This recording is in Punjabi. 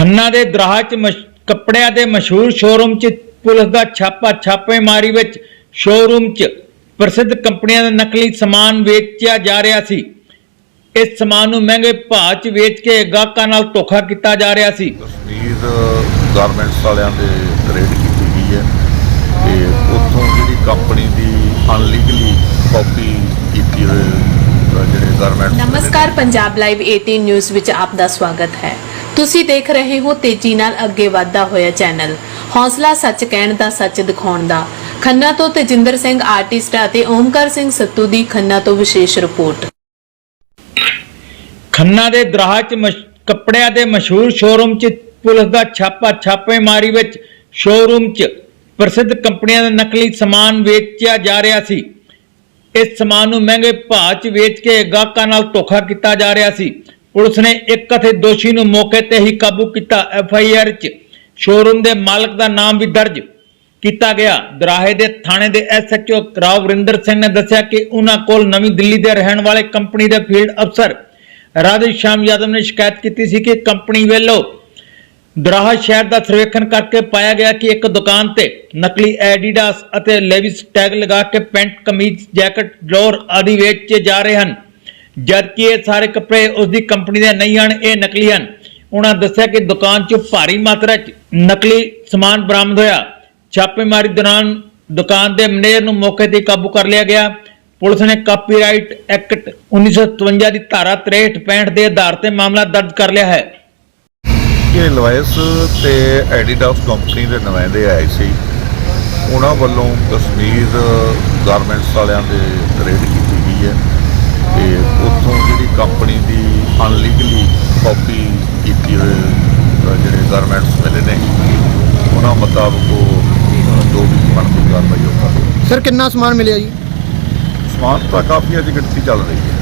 ਖੰਨਾ ਦੇ ਦਰਾਹ 'ਚ ਕੱਪੜਿਆਂ ਦੇ ਮਸ਼ਹੂਰ ਸ਼ੋਰੂਮ 'ਚ ਪੁਲਿਸ ਦਾ ਛਾਪਾ ਛਾਪੇਮਾਰੀ ਵਿੱਚ ਸ਼ੋਰੂਮ 'ਚ ਪ੍ਰਸਿੱਧ ਕੰਪਨੀਆਂ ਦਾ ਨਕਲੀ ਸਮਾਨ ਵੇਚਿਆ ਜਾ ਰਿਹਾ ਸੀ। ਇਸ ਸਮਾਨ ਨੂੰ ਮਹਿੰਗੇ ਭਾਅ 'ਚ ਵੇਚ ਕੇ ਗਾਹਕਾਂ ਨਾਲ ਧੋਖਾ ਕੀਤਾ ਜਾ ਰਿਹਾ ਸੀ। ਕਸ਼ਮੀਰ ਗਾਰਮੈਂਟਸ ਵਾਲਿਆਂ ਦੇ ਰੇਡ ਕੀਤੀ ਗਈ ਹੈ ਤੇ ਉੱਥੋਂ ਜਿਹੜੀ ਕੰਪਨੀ ਦੀ ਅਨਲੀਗਲੀ ਕਾਪੀ ਕੀਤੀ ਹੋਈ ਜਿਹੜੇ ਗਾਰਮੈਂਟਸ ਨਮਸਕਾਰ ਪੰਜਾਬ ਲਾਈਵ 18 ਨਿਊਜ਼ ਵਿੱਚ ਆਪ ਦਾ ਸਵਾਗਤ ਹੈ। ਤੁਸੀਂ ਦੇਖ ਰਹੇ ਹੋ ਤੇਜ਼ੀ ਨਾਲ ਅੱਗੇ ਵਧਦਾ ਹੋਇਆ ਚੈਨਲ। ਹੌਸਲਾ ਸੱਚ ਕਹਿਣ ਦਾ ਸੱਚ ਦਿਖਾਉਣ ਦਾ। ਖੰਨਾ ਤੋਂ ਤੇਜਿੰਦਰ ਸਿੰਘ ਆਰਟਿਸਟ ਅਤੇ ਓਮਕਾਰ ਸਿੰਘ ਸੱਤੂ ਦੀ ਖੰਨਾ ਤੋਂ ਵਿਸ਼ੇਸ਼ ਰਿਪੋਰਟ। ਖੰਨਾ ਦੇ ਦਰਾਹ 'ਚ ਕੱਪੜਿਆਂ ਦੇ ਮਸ਼ਹੂਰ ਸ਼ੋਰੂਮ 'ਚ ਪੁਲਿਸ ਦਾ ਛਾਪਾ ਛਾਪੇਮਾਰੀ ਵਿੱਚ ਸ਼ੋਰੂਮ 'ਚ ਪ੍ਰਸਿੱਧ ਕੰਪਨੀਆਂ ਦਾ ਨਕਲੀ ਸਮਾਨ ਵੇਚਿਆ ਜਾ ਰਿਹਾ ਸੀ। ਇਸ ਸਮਾਨ ਨੂੰ ਮਹਿੰਗੇ ਭਾਅ 'ਚ ਵੇਚ ਕੇ ਗਾਹਕਾਂ ਨਾਲ ਧੋਖਾ ਕੀਤਾ ਜਾ ਰਿਹਾ ਸੀ। ਪੁਲਿਸ ਨੇ ਇੱਕ ਅਤੇ ਦੋਸ਼ੀ ਨੂੰ ਮੌਕੇ ਤੇ ਹੀ ਕਾਬੂ ਕੀਤਾ। ਐਫ ਆਈ ਆਰ 'ਚ ਸ਼ੋਰੂਮ ਦੇ ਮਾਲਕ ਦਾ ਨਾਮ ਵੀ ਦਰਜ ਕੀਤਾ ਗਿਆ। ਦਰਾਹੇ ਦੇ ਥਾਣੇ ਦੇ S H O Ravrinder Singh ਨੇ ਦੱਸਿਆ ਕਿ ਉਹਨਾਂ ਕੋਲ ਨਵੀਂ ਦਿੱਲੀ ਦੇ ਰਹਿਣ ਵਾਲੇ ਕੰਪਨੀ ਦੇ ਫੀਲਡ ਅਫਸਰ ਰਾਧੇ ਸ਼ਾਮ ਯਾਦਵ ਨੇ ਸ਼ਿਕਾਇਤ ਕੀਤੀ ਸੀ ਕਿ ਕੰਪਨੀ ਵੱਲੋਂ ਦਰਾਹਾ ਸ਼ਹਿਰ ਦਾ ਸਰਵੇਖਣ ਕਰਕੇ ਪਾਇਆ ਗਿਆ ਕਿ ਇੱਕ ਦੁਕਾਨ ਤੇ ਨਕਲੀ ਐਡੀਡਾਸ ਅਤੇ ਲੈਵਿਸ ਟੈਗ ਲਗਾ ਕੇ ਪੈਂਟ, ਕਮੀਜ਼, ਜੈਕਟ ਲੋਅਰ ਆਦਿ ਵੇਚੇ ਜਾ ਰਹੇ ਹਨ। ਜਦਕਿ ਇਹ ਸਾਰੇ ਕੱਪੜੇ ਉਸ ਦੀ ਕੰਪਨੀ ਦੇ ਨਹੀਂ ਹਨ, ਇਹ ਨਕਲੀ ਹਨ। ਉਹਨਾਂ ਦੱਸਿਆ ਕਿ ਦੁਕਾਨ 'ਚ ਭਾਰੀ ਮਾਤਰਾ 'ਚ ਨਕਲੀ ਸਮਾਨ ਬਰਾਮਦ ਹੋਇਆ। ਛਾਪੇਮਾਰੀ ਦੌਰਾਨ ਦੁਕਾਨ ਦੇ ਮੈਨੇਜਰ ਨੂੰ ਮੌਕੇ ਤੇ ਕਾਬੂ ਕਰ ਲਿਆ ਗਿਆ। ਪੁਲਿਸ ਨੇ ਕਾਪੀਰਾਈਟ ਐਕਟ 1957 ਦੀ ਧਾਰਾ 63 65 ਦੇ ਆਧਾਰ ਤੇ ਮਾਮਲਾ ਦਰਜ ਕਰ ਲਿਆ ਹੈ। ਇਹ ਲਵਾਇਸ ਤੇ ਐਡੀਡਾਸ ਕੰਪਨੀ ਦੇ ਨੁਮਾਇੰਦੇ ਆਏ ਸੀ। ਉਹਨਾਂ ਵੱਲੋਂ ਕਸ਼ਮੀਰ ਗਾਰਮੈਂਟਸ ਵਾਲਿਆਂ ਦੇ ਰੇਡ ਕੀਤੀ ਗਈ ਹੈ। ਤੇ ਉੱਥੋਂ ਜਿਹੜੀ ਕੰਪਨੀ ਦੀ ਅਨਲੀਗਲੀ ਕਾਪੀ ਕੀਤੀ ਹੋਈ ਜਿਹੜੇ ਗਾਰਮੈਂਟਸ ਮਿਲੇ ਨੇ ਉਹਨਾਂ ਮੁਤਾਬਕ ਉਹ ਜੋ ਵੀ ਬਣਦੀ ਕਾਰਵਾਈ ਉਹ ਕਰਦੇ ਸਰ ਕਿੰਨਾ ਸਮਾਨ ਮਿਲਿਆ ਜੀ? ਸਮਾਨ ਤਾਂ ਕਾਫੀ ਅੱਜ ਗਿਣਤੀ ਚੱਲ ਰਹੀ ਹੈ।